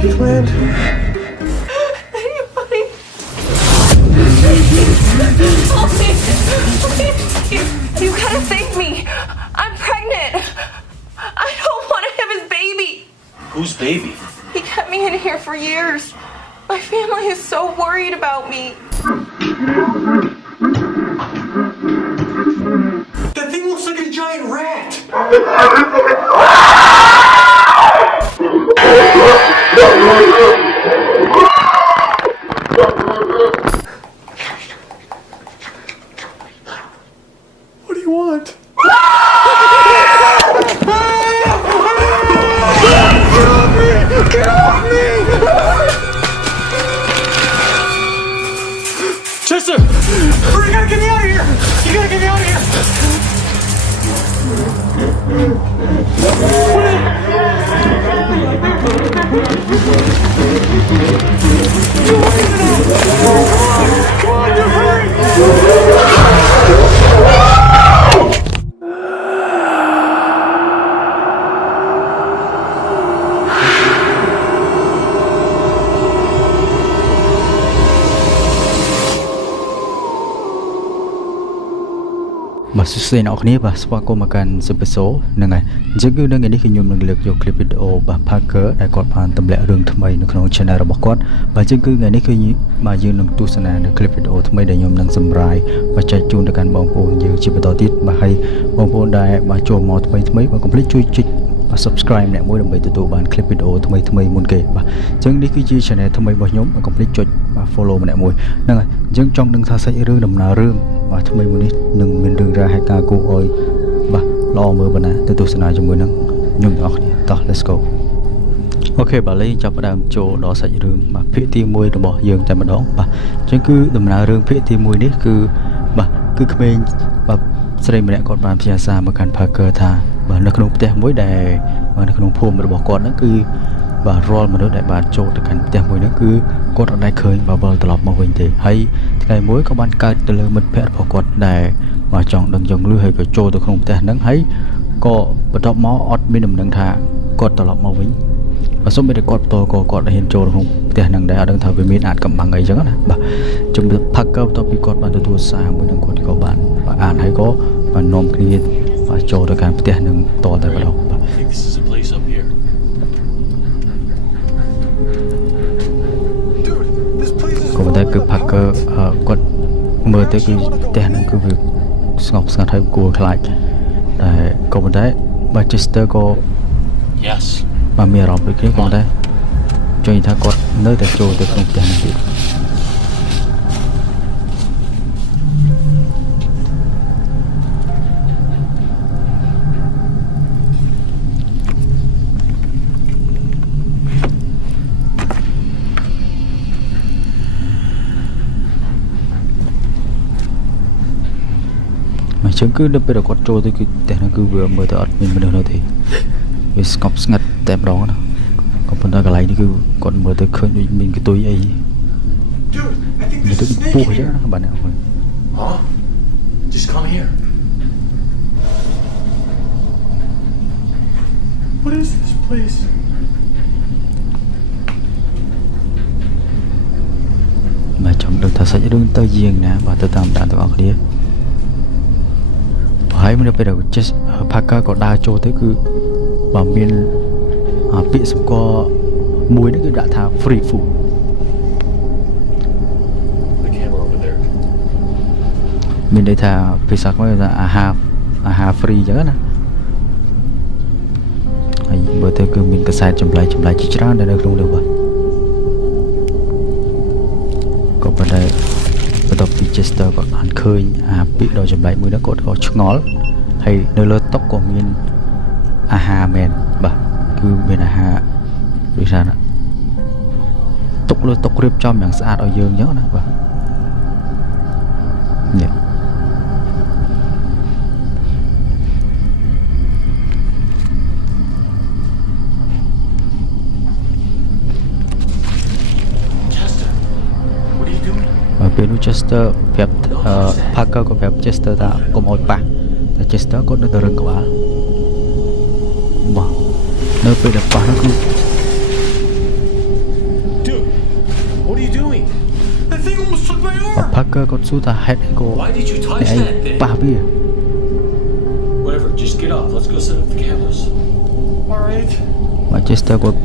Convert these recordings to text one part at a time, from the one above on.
Peakland? Anybody? Please, you gotta save me. I'm pregnant. I don't want to have his baby. Whose baby? He kept me in here for years. My family is so worried about me. That thing looks like a giant rat. What do you want? Get off me! Chester! You gotta get me out of here! You gotta get me out of here! Come on, you hurry! Mas susah nak ni bah sebab aku makan sebeso dengan jaga dengan ni kenyum dengan lek yo clip video bah Parker ដែលគាត់បានទម្លាក់រឿងថ្មីនៅក្នុង channel របស់គាត់បាទចឹងគឺថ្ងៃនេះគឺមកយើងនឹងទស្សនានៅ clip video ថ្មីដែលខ្ញុំនឹងសម្រាយបញ្ចែកជូនទៅកាន់បងប្អូនយើងជាបន្តទៀតបាទហើយបងប្អូនដែលបាទចូលមកថ្មីបាទកុំភ្លេចជួយចុច subscribe អ្នកមួយដើម្បីទទួលបាន clip video ថ្មីមុនគេបាទអញ្ចឹងនេះគឺជា channel ថ្មីរបស់ខ្ញុំកុំភ្លេចចុច follow ម្នាក់មួយហ្នឹងហើយអញ្ចឹងចង់ដឹងថាសាច់រឿងដំណើររឿងបាទថ្មីមួយនេះនឹងមានរឿងរ៉ាវហេតុការណ៍គួរឲ្យបាទល្អមើលប៉ុណ្ណាទៅទស្សនាជាមួយនឹងខ្ញុំទាំងអស់គ្នាតោះ let's go អូខេបាទលេងចាប់ផ្ដើមចូលដល់សាច់រឿងបាទភាគទី1របស់យើងតែម្ដងបាទអញ្ចឹងគឺដំណើររឿងភាគទី1នេះគឺបាទគឺក្មេងបាទស្រីម្នាក់គាត់បានផ្ញើសារមកកាន់ Parker ថាបាទនៅក្នុងផ្ទះមួយដែលនៅក្នុងភូមិរបស់គាត់ហ្នឹងគឺបាទរាល់មនុស្សដែលបានចូលទៅកាន់ផ្ទះមួយហ្នឹងគឺគាត់អត់ដែលឃើញបាទវិលត្រឡប់មកវិញទេហើយថ្ងៃមួយក៏បានកើតទៅលើមិត្តភ័ក្តិរបស់គាត់ដែលបាទចង់ដឹងយ៉ាងលឺហើយក៏ចូលទៅក្នុងផ្ទះហ្នឹងហើយក៏បន្ទាប់មកអត់មានដំណឹងថាគាត់ត្រឡប់មកវិញបើសុំតែគាត់ផ្ទាល់ក៏គាត់ហ៊ានចូលក្នុងផ្ទះហ្នឹងដែរអត់ដឹងថាវាមានអាចកំបាំងអីចឹងណាបាទជំរាប Parker បន្ទាប់ពីគាត់បានទទួលសារមួយហ្នឹងគាត់ក៏បានបាទអានហើយក៏បាននាំគ្នាបាទចូលទៅកាន់ផ្ទះហ្នឹងតតែម្ដងបាទ This is a place up here. Dude, this place is ក៏ប៉ុន្តែគឺ Parker គាត់មើលទៅគឺផ្ទះហ្នឹងគឺវាស្ងប់ស្ងាត់ហើយគួរខ្លាចតែក៏ប៉ុន្តែបាទ Chester ក៏ Yes. បាទមានអារម្មណ៍ដូចគ្នាក៏ប៉ុន្តែជួយថាគាត់នៅតែចូលទៅក្នុងផ្ទះហ្នឹងទៀតអញ្ចឹងគឺនៅពេលគាត់ចូលទៅគឺផ្ទះហ្នឹងគឺវាមើលទៅអត់មានមនុស្សនៅទេវាស្ងប់ស្ងាត់តែម្ដងណាក៏ប៉ុន្តែកន្លែងនេះគឺគាត់មើលទៅឃើញដូចមានកន្ទុយអី Dude, I think មើល there's ទៅ a snake ពស់ in អញ្ចឹង here. ណាបាទអ្នកអរគុណ Huh? Just come here. What is this place? បាទចង់ដឹងថាសាច់រឿងទៅយាងណាបាទទៅតាមដានទាំងអស់គ្នាហើយនៅពេលដែល Parker ក៏ដើរចូលទៅគឺបាទមានពាក្យសម្គាល់មួយនេះគឺដាក់ថា free food The camera over there. មានន័យថាភាសាខ្មែរថាអាហារ free អញ្ចឹងណាហើយមើលទៅគឺមានកសែតចម្លែកជាច្រើននៅក្នុងនោះបាទក៏ប៉ុន្តែបន្ទាប់ពី Chester គាត់បានឃើញពាក្យដ៏ចម្លែកមួយនោះគាត់ក៏ឆ្ងល់ហើយនៅលើតុក៏មានអាហារមែនបាទគឺមានអាហារដូចថាទុកលើតុរៀបចំយ៉ាងស្អាតឲ្យយើងអញ្ចឹងណាបាទនេះ ពេលនោះ Chester ប្រាប់ Parker ក៏ប្រាប់ Chester ថាកុំឲ្យប៉ះតែ Chester គាត់នៅតែរឹងក្បាលបាទនៅពេលដែលប៉ះនោះគឺ Parker គាត់សួរថាហេតុអីក៏ Why did you touch ឯង that thing? ប៉ះវា Whatever, just get up. Let's go set up the cameras. All right. Manchester គាត់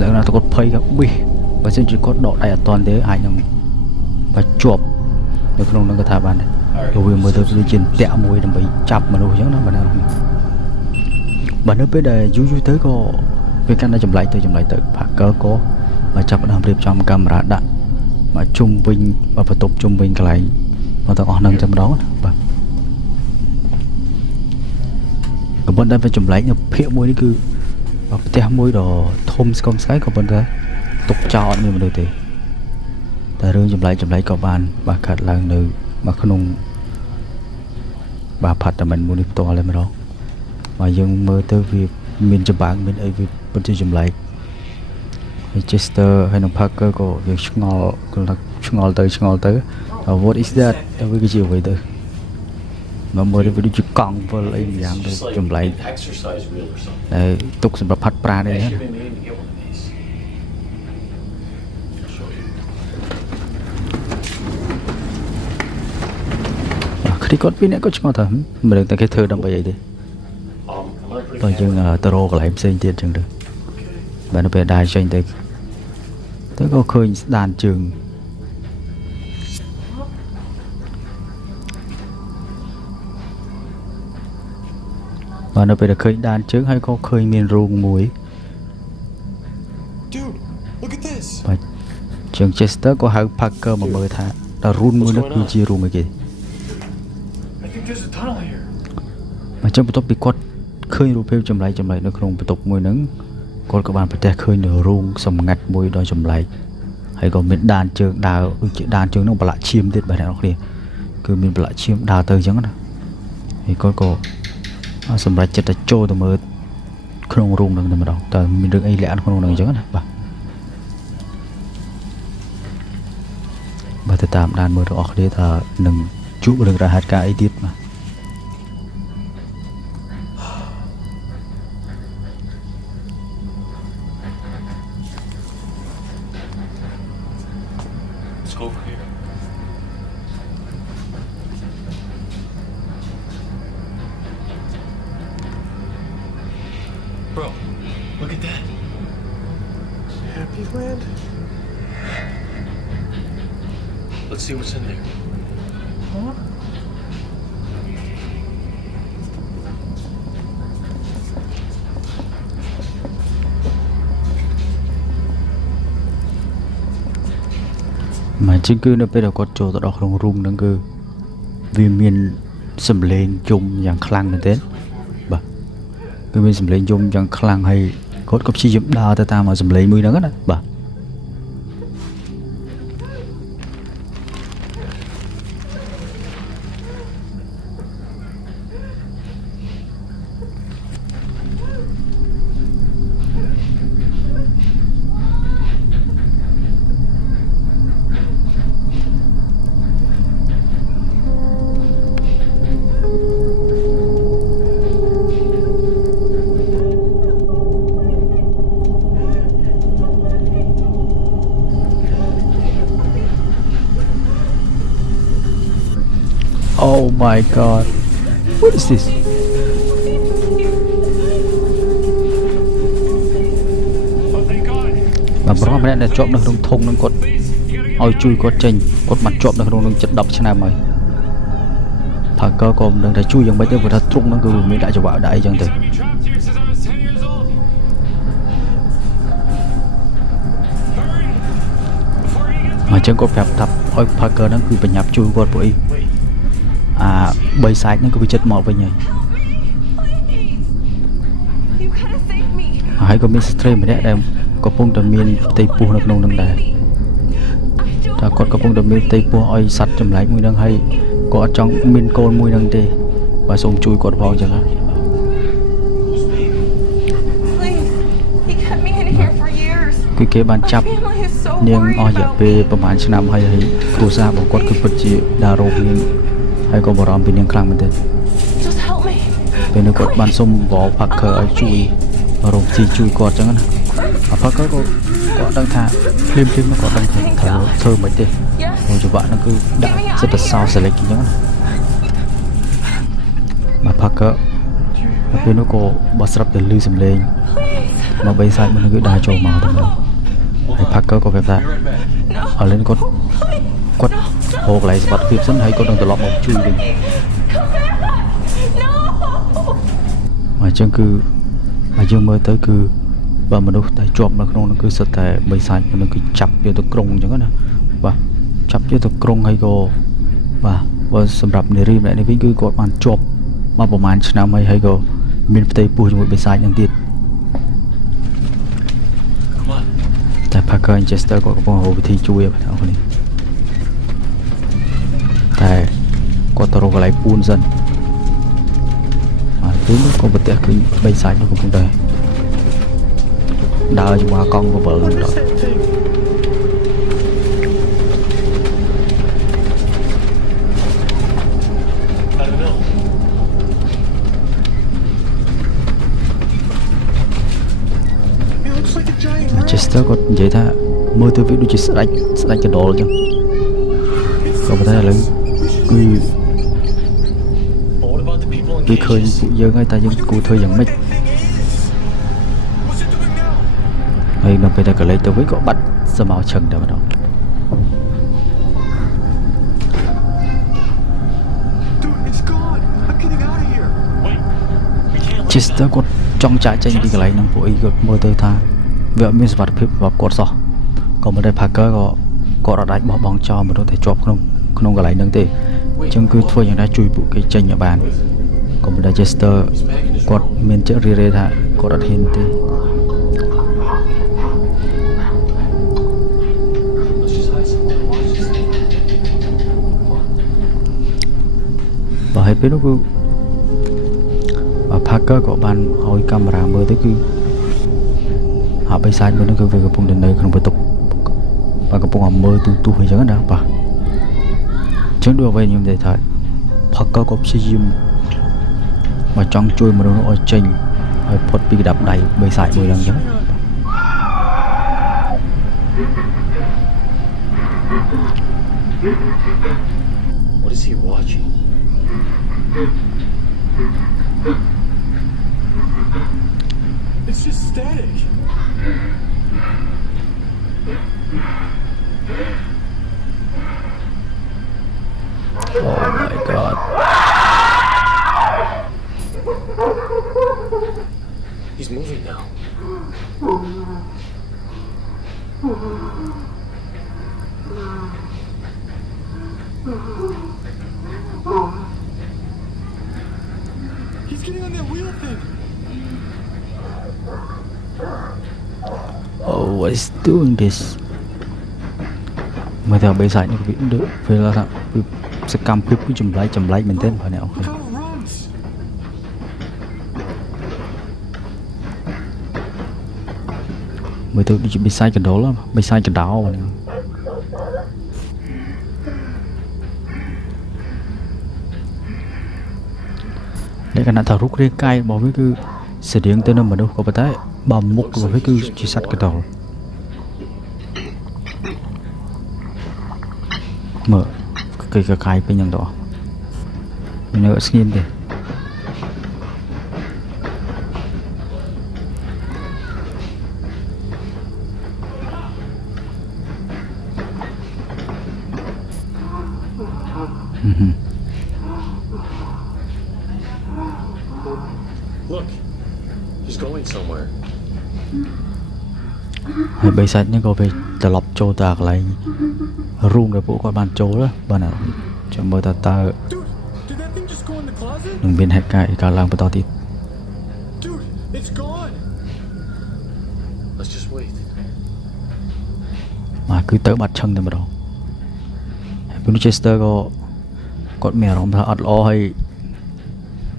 ឡើងណាគាត់ភ័យក៏ប៊ីបើសិនជាគាត់ដកដៃអត់តាន់ទេអាចនឹងបើជាប់នៅក្នុងនឹងគាត់ថាបានដែរព្រោះវាមើលទៅដូចជាតាក់មួយដើម្បីចាប់មនុស្សអញ្ចឹងណាបាទបើនៅពេលដែលយូរទៅក៏វាកាន់តែចម្លែកទៅ Parker ក៏មកចាប់ផ្ដើមរៀបចំកាមេរ៉ាដាក់មកជុំវិញមកបន្ទប់ជុំវិញកន្លែងមកទាំងអស់នឹងតែម្ដងណាបាទក៏ប៉ុន្តែវាចម្លែកនៅភាគមួយនេះគឺផ្ទះមួយដ៏ធំស្គមស្កៃក៏ប៉ុន្តែទុកចោលអត់មានមនុស្សទេតែរឿងចម្លែកក៏បានបាទកាត់ឡើងនៅមកក្នុងបាទ apartment មួយនេះផ្ទាល់តែម្ដងមកយើងមើលទៅវាមានចម្បាំងមានអីវាពិតជាចម្លែកហើយ Chester ហើយនឹង Parker ក៏យើងឆ្ងល់ទៅ What is that ទៅវាគឺជាអ្វីទៅមកមើលទៅវាដូចជាកង់វល់អីយ៉ាងទៅ Just like ចម្លែក an exercise wheel or something. ដែលទុកសម្រាប់ផាត់ប្រាណទេ Hey, ណា you've been meaning to get one of these. I'll show you. គ្រីគាត់ពីអ្នកក៏ឆ្ងល់ថាមិនដឹងតែគេធ្វើដើម្បីអីទេ I'm gonna put បើ a យើង camera. ទៅរកកន្លែងផ្សេងទៀតអញ្ចឹងទៅបើនៅពេលដែរចេញទៅក៏ឃើញស្ដានជើងបើនៅពេលដែលឃើញដានជើងហើយក៏ឃើញមានរូងមួយ Dude, look at this. បាទជាង Chester ក៏ហៅ Parker មកមើលថាដល់រូងមួយនោះគឺជារូងអីគេ I think there's a tunnel here. មកចឹងបន្ទាប់ពីគាត់ឃើញរូបភាពចម្លែកនៅក្នុងបន្ទប់មួយហ្នឹងគាត់ក៏បានប្រទះឃើញនៅរូងសម្ងាត់មួយដ៏ចម្លែកហើយក៏មានដានជើងដើរដូចជាដានជើងនោះប្រឡាក់ឈាមទៀតបាទអ្នកនរគ្នាគឺមានប្រឡាក់ឈាមដើរទៅអញ្ចឹងណាហើយគាត់ក៏សម្រាប់ចិត្តទៅចូលទៅមើលក្នុងរូងហ្នឹងតែម្ដងតើមានរឿងអីលាក់នៅក្នុងហ្នឹងអញ្ចឹងណាបាទទៅតាមដានមើលរបស់គ្នាថានឹងជួបរឿងរ៉ាវហេតុការណ៍អីទៀតបាទ Let's go over here. Bro, look at that. Happy Land? Let's see what's in there. Huh? mà chứ cứ nó bây giờ có chỗ tao đọc trong room nó cứ vì miền sầm lên dùng dạng khăn như thế bà cứ miền sầm lên dùng dạng khăn hay có chi dụng đào ta mà sầm lên mười nó á bà Oh my god, what is this? Oh, thank God. បាទប្រុសម្នាក់ដែលជាប់នៅក្នុងធុងនឹងគាត់ Please, you gotta get ឲ្យជួយគាត់ចេញគាត់បានជាប់នៅក្នុងនឹងជិត10ឆ្នាំហើយ Parker ក៏មិនដឹងថាជួយយ៉ាងម៉េចទេព្រោះថាទ្រុងហ្នឹងគឺមានដាក់ចង្វាក់ដាក់អីចឹងទៅ I've been trapped here since I was 10 years old. Hurry! Before he gets មកចឹងគាត់ប្រាប់ថាឲ្យ Parker ហ្នឹងគឺបញ្ញាប់ជួយគាត់ពួកអី Wait. បីសាច់ហ្នឹងគឺវាចិត្តមកវិញហើយ You gotta save me. ហើយក៏មានស្ត្រីម្នាក់ដែលកំពុងតែមានផ្ទៃពោះនៅក្នុងនឹងដែរ I ថា don't គាត់កំពុងតែមានផ្ទៃពោះឲ្យសัตว์ចម្លែកមួយហ្នឹងហើយគាត់អត់ចង់មានកូនមួយហ្នឹងទេបើសូមជួយគាត់ផងចឹងណា please. He kept me in here for years. គឺគេបាន My ចាប់ family is so នាង worried អស់រយៈ about ពេល me. ប្រហែលឆ្នាំហើយគ្រួសាររបស់គាត់គឺពិតជាដារោគនាងហើយក៏បារម្ភពីនាងខ្លាំងមែនទែន Just help me. ពេលនោះគាត់បានសុំវ៉ល Parker ឲ្យជួយរកស៊ីជួយគាត់ចឹងណា Parker ក៏ គាត់ដឹងថាភ្លាមៗមកគាត់ដឹងថាត្រូវធ្វើមិនទេ Yes. មកច្បាក់ហ្នឹងគឺដាក់សិតតែសោសលេចអញ្ចឹងណាមកផាក់ពេលនោះក៏បោះស្រាប់តែលឺសំឡេង Please. មកបីសាច់មកគឺដើរចូលមកតែម្ដងហើយផាក់ក៏ប្រាប់ថា Be right back. ឥឡូវគាត់ហៅកន្លែងសុខភាពសិនហើយគាត់នឹងត្រឡប់មកជួយវិញ Come back. No. អញ្ចឹងគឺបើយើងមើលទៅគឺបើមនុស្សតែជាប់នៅក្នុងនោះគឺសិតតែបីសាច់នោះគឺចាប់យកទៅក្រុងអញ្ចឹងណាបាទចាប់យកទៅក្រុងហើយក៏បាទបើសម្រាប់នារីម្នាក់នេះវិញគឺគាត់បានជាប់មកប្រហែលឆ្នាំហើយក៏មានផ្ទៃពោះជាមួយបីសាច់នឹងទៀត Come on. តែ Parker and Chester គាត់កំពុងរកវិធីជួយបងប្អូននេះតែគាត់ទៅរកកន្លែងពូនសិនហើយពេលនោះក៏ប្រទះឃើញបីសាច់នោះកំពុងតែដើរជាមួយកង់បបលហ្នឹងដល់ Same thing. I don't know. It looks like a giant rat. Chester គាត់និយាយថាមើលទៅវាដូចជាស្ដាច់កណ្ដុរអញ្ចឹង It's ក៏ប៉ុន្តែឥឡូវគឺ But what about the people in វាឃើញ cages? ពួកយើងហើយតែយើងគួរធ្វើយ៉ាងម៉េច What's it doing now? ហើយនៅពេលដែលកលេចទៅវិញក៏បាត់សមោឈឹងតែម្ដង Dude, it's gone. I'm getting out of here. Wait. We can't let Chester គាត់ចង់ចាក់ចេញពីកន្លែងហ្នឹងពួកអីគាត់មើលទៅថាវាអត់មានសុវត្ថិភាពសម្រាប់គាត់សោះក៏មិនដែរ Parker ក៏គាត់អត់អាចបោះបង់ចោលមនុស្សតែជាប់ក្នុងកន្លែងហ្នឹងទេអញ្ចឹងគឺធ្វើយ៉ាងណាជួយពួកគេចេញឲ្យបានក៏មិនដែរ Chester គាត់មានចិត្តរីរេថាគាត់អត់ហ៊ានទេ Let's just hide somewhere and watch this thing. បើហើយពេលនោះគឺបើ Parker ក៏បានឲ្យកាមេរ៉ាមើលទៅគឺអាបិសាចមួយនោះគឺវាកំពុងតែនៅក្នុងបន្ទប់បើកំពុងតែមើលទូអញ្ចឹងណាបាទអញ្ចឹងដូចអ្វីខ្ញុំនិយាយថា Parker ក៏ព្យាយាមមកចង់ជួយមនុស្សនោះឲ្យចេញឲ្យផុតពីកណ្ដាប់ដៃបិសាចមួយហ្នឹងអញ្ចឹង What is he watching? It's just static. Oh my god He's moving now. He's getting on that wheel thing. Oh what is doing this មើលទៅបិសាចនេះវាថាសកម្មភាពគឺចម្លែកមែនទែនបងប្អូន Look how it runs. មើលទៅដូចជាបិសាចកណ្ដុលបិសាចកណ្ដោហ្នឹងលក្ខណៈថារូបរាងកាយរបស់វាគឺស្តៀងទៅនឹងមនុស្សក៏ប៉ុន្តែបើមុខរបស់វាគឺជាសត្វកណ្ដុរមើលគេកកាយពេញហ្នឹងតោះវានៅស្ងៀមទេ Look. He's going somewhere. ហើយបិសាចនេះក៏វាត្រឡប់ចូលទៅកន្លែងរូមដែលពួកគាត់បានចូលបាទណាចាំមើលតើ Dude, did that thing just go in the closet? នឹងមានហេតុការណ៍កើតឡើងបន្តទៀត Dude, it's gone. Let's just wait. មកគឺទៅបាត់ឈឹងតែម្ដងហើយពេលនោះ Chester ក៏គាត់មានអារម្មណ៍ថាអត់ល្អហើយ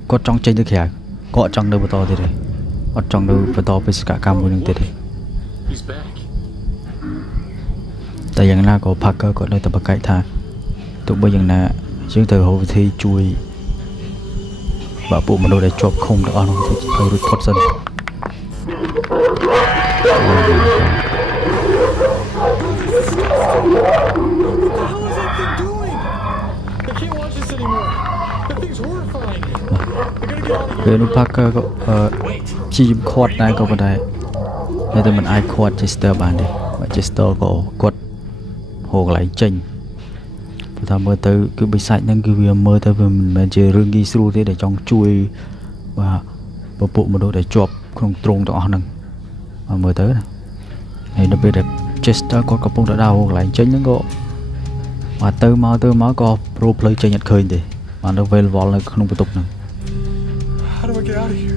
គាត់ចង់ចេញទៅក្រៅគាត់អត់ចង់នៅបន្តទៀតទេអត់ចង់នៅបន្តបេសកកម្មមួយនឹងទៀតទេ He's back. តែយ៉ាងណាក៏ Parker គាត់នៅតែប្រកែកថាទោះបីយ៉ាងណាយើងត្រូវរកវិធីជួយបើពួកមនុស្សដែលជាប់ឃុំទាំងអស់នោះទៅរួចផុតសិន ពេលនោះ Parker ក៏ Wait. ជីមខាត់ដែរក៏ប៉ុន្តែតែមិនអាចខាត់ Chester បានទេ Chester ក៏គាត់ហៅកន្លែងចេញព្រោះថាមើលទៅគឺបិសាចហ្នឹងគឺវាមើលទៅវាមិនមែនជារឿងងាយស្រួលទេដែលចង់ជួយបាទពពួកមនុស្សដែលជាប់ក្នុងទ្រង់ទាំងអស់ហ្នឹងមើលទៅណាហើយដល់ពេលដែល Chester គាត់កំពុងទៅដើរកន្លែងចេញហ្នឹងក៏បាទទៅមកក៏រោផ្លូវចេញអត់ឃើញទេបានទៅវេលវល់នៅក្នុងបន្ទប់ហ្នឹង How do I get out of here?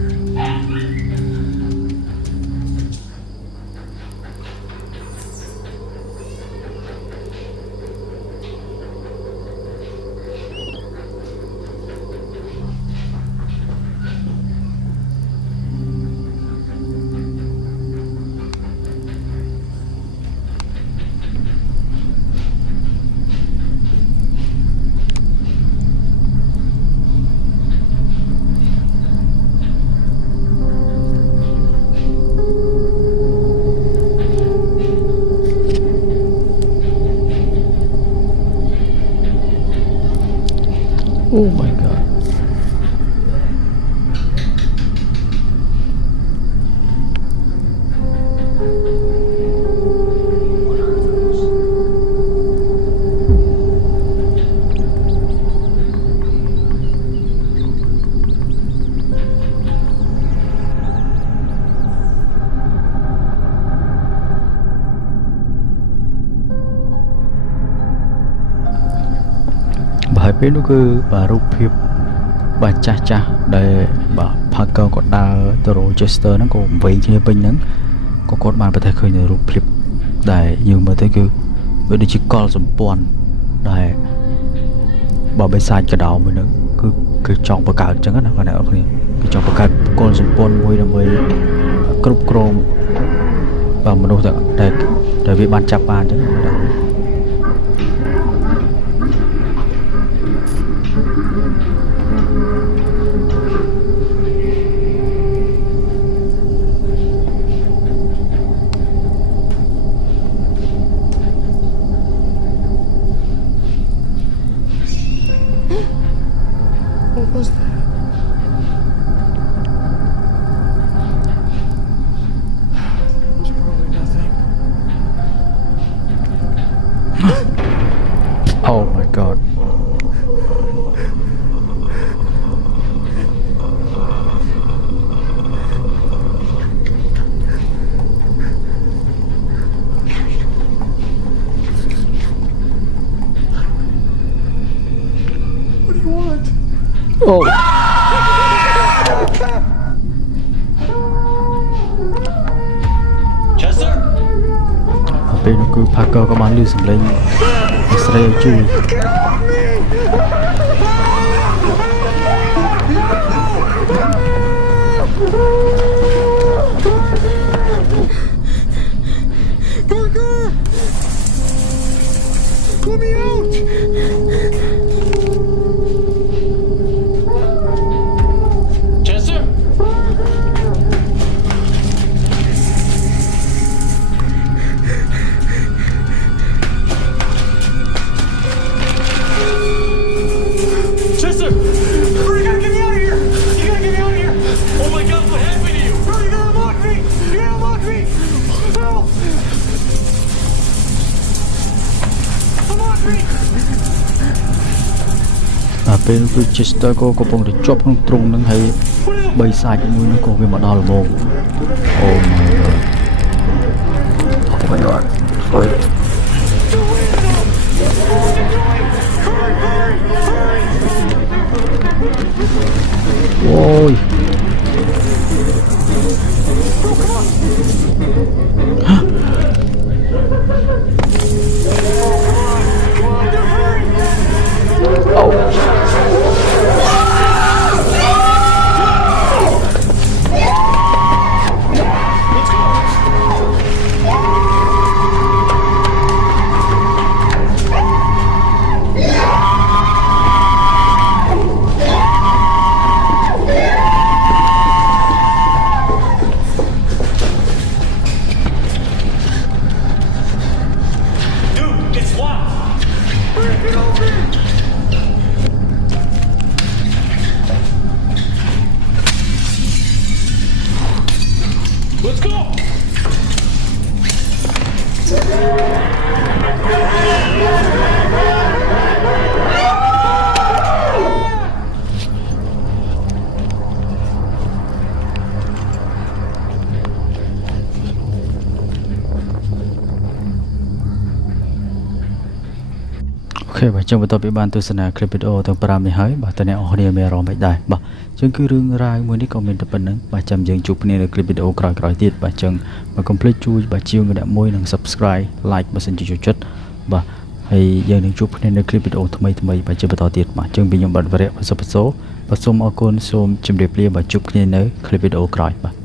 Oh my god. What are those? Bởi vì nó cứ bà rút hiệp bà cha để bà Parker có đa từ rồi Chester nó còn vậy cho nên bên nắng có bạn có thể khơi nhiều rút hiệp để nhưng mà thấy cứ bây giờ chỉ còn sầm pon để bà bên sai cái đầu mình nữa cứ chọn bà cả chẳng hạn là nào cái chọn bà cả con sầm pon môi là môi cướp chrome và mình đâu để bị ban chặt bàn chứ What was that? It was probably nothing. Oh my god. What do you want? Oh. Chester? Bên nó cứ Parker có bán lưu sầm lên X-ray chui Parker! Let me out! Chester? Chester! Hurry, you gotta get me out of here! You gotta get me out of here! Oh my god, what happened to you? Hurry, you gotta unlock me! You gotta unlock me! Help! Unlock me! bên cứ Chester có bông để chop không trung nâng hay bay sai cái mũi nó có cái mặt đau là mồm. Oh my god. Ôi. Ôi. โอเคបាទចឹងបន្ទាប់ពីបានទស្សនាคลิปវីដេអូទាំង5នេះហើយបាទតើអ្នកនរគ្នាមានអារម្មណ៍មិនដែរបាទចឹងគឺរឿងរ៉ាវមួយនេះក៏មានតែប៉ុណ្្នឹងបាទចាំយើងជួបគ្នានៅคลิปវីដេអូក្រោយៗទៀតបាទចឹងបើកុំភ្លេចជួយបាទជាវម្នាក់មួយនិង Subscribe Like បើសិនជាចូលចិត្តបាទហើយយើងនឹងជួបគ្នានៅคลิปវីដេអូថ្មីៗបាទជាបន្តទៀតបាទចឹងពីខ្ញុំបាទវរៈសុភសូបាទសូមអរគុណសូមជម្រាបលាបាទជួបគ្នានៅคลิปវីដេអូក្រោយបាទ